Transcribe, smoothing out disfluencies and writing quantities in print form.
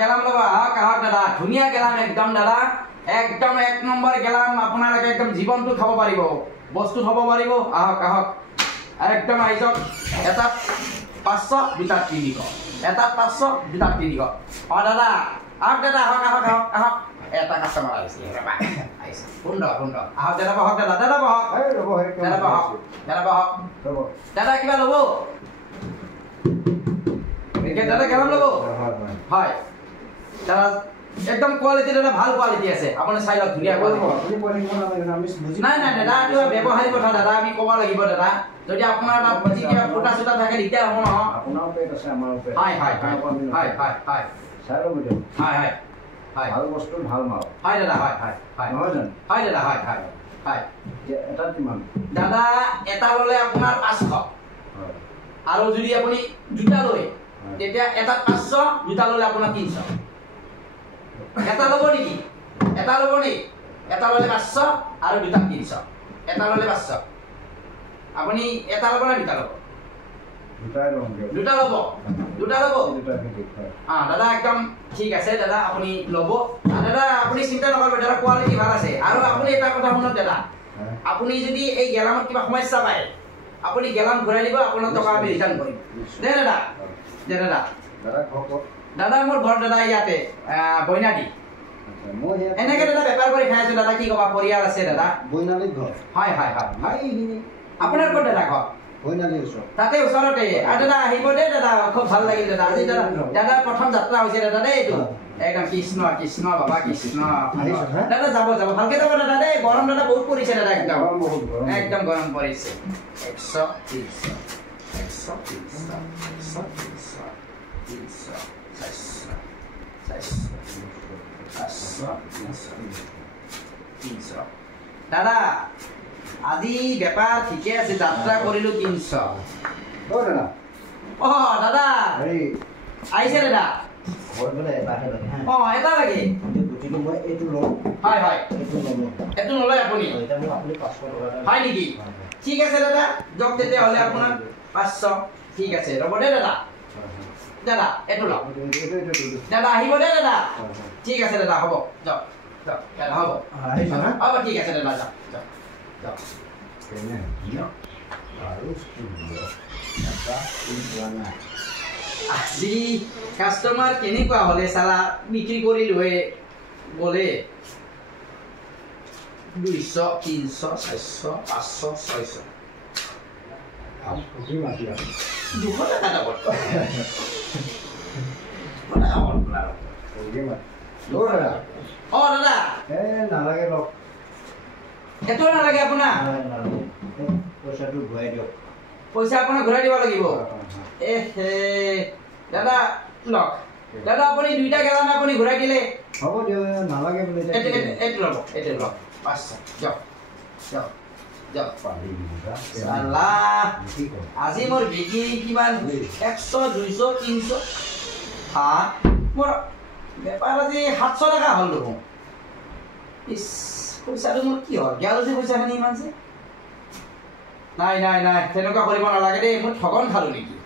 গেলাম লবা আহক আহক দাদা ধুনিয়া গেলাম একদম দাদা একদম এক নম্বৰ গেলাম আপোনালোকে একদম জীৱনটো খাব পাৰিব বস্তু খাব পাৰিব আহক আহক একদম আইজক এটা 500 দুটা 300 এটা 500 দুটা 300 দাদা আহক দাদা আহক আহক আহক আহক এটা কাস্টমাৰ আহিছে ৰবা আহিছে সুন্দৰ সুন্দৰ আহক দাদা বহক দাদা দাদা বহক দাদা বহক দাদা বহক দাদা কিবা ল'ব দাদা গেলাম ল'ব হয় দাদা একদম কোয়ালিটি দাদা ভাল কোয়ালিটি আছে আপুনি চাই লওক ধুনিয়া কোয়ালিটি নাই নাই দাদা এইটো ব্যৱহাৰিক কথা দাদা আমি ক'ব লাগিব দাদা যদি আপোনাৰ তাত বুজি কিবা ফুটা চুটা থাকে দিগদাৰ হ'ব নহয় আপোনাৰ পেট আছে আমাৰ পেট হয় হয় হয় হয় হয় হয় চাই ল'ব দিয়ক হয় হয় হয় ভাল বস্তু ভাল মাল হয় দাদা হয় হয় হয় নহয় জানো হয় দাদা হয় হয় হয় এটা কিমান দাদা এটা ল'লে আপোনাৰ 500 হয় আৰু যদি আপুনি দুটা লয় তেতিয়া এটা 500 দুটা ল'লে আপোনাৰ 300 এটা ল'ব নেকি এটা ল'ব নেকি এটা ল'লে 500 আৰু দুটা 300 এটা ল'লে 500 আপুনি এটা ল'ব না দুটা ল'ব দুটা ল'ব দুটা ল'ব দাদা একদম ঠিক আছে দাদা আপুনি ল'ব দাদা আপুনি চিন্তা নকৰিব দাদা কোৱালিটি ভাল আছে আৰু আপুনি এটা কথা শুনক দাদা আপুনি যদি এই গেলামত কিবা সমস্যা পায় আপুনি গেলাম ঘূৰাই দিব আপোনাৰ টকা আমি ৰিটাৰ্ণ কৰিম দে দাদা দে দাদা দাদা মোৰ ঘৰ দাদা ইয়াতে বৈনাদি এনেকে দাদা বেপাৰ কৰি খাই আছো দাদা কি ক'বা পৰিয়াল আছে দাদা বৈনালীত ঘৰ হয় হয় হয় আপোনাৰ ক'ত দাদা ঘৰ বৈনালীৰ ওচৰত তাতে ওচৰতে আৰু দাদা আহিব দে দাদা খুব ভাল লাগিল দাদা আজি দাদা দাদা প্ৰথম যাত্ৰা হৈছে দাদা দেই এইটো একদম কৃষ্ণ কৃষ্ণ বাবা কৃষ্ণ দাদা যাব যাব ভালকে যাব দাদা দেই গৰম দাদা বহুত পৰিছে দাদা একদম একদম গৰম পৰিছে 100 দাদা আজি বেপাৰ ঠিকে আছে যাত্ৰা কৰিলো 300 দাদা দাদা আহিছে দাদা এটা লাগে হয় হয় এইটো নলয় আপুনি হয় নেকি ঠিক আছে দাদা যাওক তেতিয়াহ'লে আপোনাৰ 500 ঠিক আছে ৰ'ব দে দাদা দাদা এইটো লওক দাদা আহিব দে দাদা ঠিক আছে দাদা হ'ব যাওক যাওক দাদা হ'ব হ'ব ঠিক আছে দাদা যাওক যাওক যাওক আজি কাষ্টমাৰ কেনেকুৱা হ'লে চালা বিক্ৰী কৰি লৈ গ'লে 200 300 400 500 600 200 টাকা যাব দাদা নালাগে লওক এইটো নালাগে আপোনাৰ পইচাটো ঘূৰাই দিয়ক পইচা আপোনাক ঘূৰাই দিব লাগিব দাদা লওক দাদা আপুনি দুইটা গেলাম আপুনি ঘূৰাই দিলে হ'ব দিয়ক নালাগে বোলে এইটো ল'ব 500 যাওক যাওক যাওক আজি মোৰ বিক্ৰী কিমান 100 200 300 মোৰ বেপাৰ আজি 700 টকা হ'ল দেখোন পইচাটো মোৰ কি হ'ল গেল যে পইচাখিনি ইমান যে নাই নাই নাই তেনেকুৱা কৰিব নালাগে দেই মই ঠগন খালো নেকি